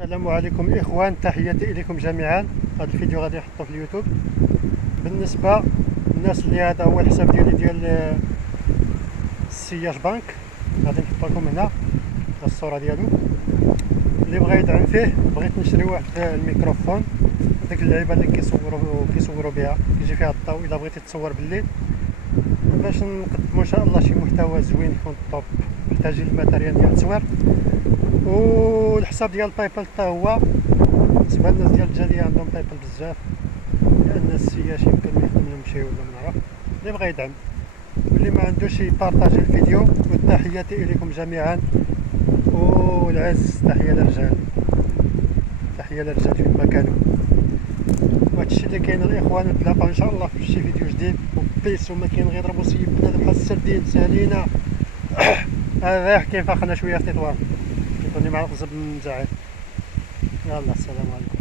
السلام عليكم الاخوان، تحياتي اليكم جميعا. هذا الفيديو غادي نحطه في اليوتيوب. بالنسبه للناس اللي هذا هو الحساب ديالي ديال السياج بنك، غادي نحط لكم هنا الصوره ديالو. اللي بغى يدعم فيه، بغيت نشري واحد الميكروفون، ديك اللعيبه اللي كيصوروا بها، يجي فيها الضوء الا بغيتي تصور بالليل، باش نقدموا ان شاء الله شي محتوى زوين يكون طوب. محتاجين الماتيريال ديال التصوير، والحساب ديال بايبال حتى هو بالنسبه للناس ديال الجاليه عندهم بايبال بزاف، لان السياش يمكن ما يخدم لهم شي ولا ما نعرف. اللي بغى يدعم واللي ما عندوش يبارطاجي الفيديو. وتحياتي اليكم جميعا، والعز تحيه للرجال، تحيه للرجال فين ما كانوا. وهادشي اللي كاين الاخوان، نتلاقاو ان شاء الله في شي فيديو جديد. وبيس وما كاين غير يضربوا سيب بنادم بحال السردين سالينا. هذا كاين فاخنا شويه في التطوار، كيكوني معلق زب من زعل. يلا السلام عليكم.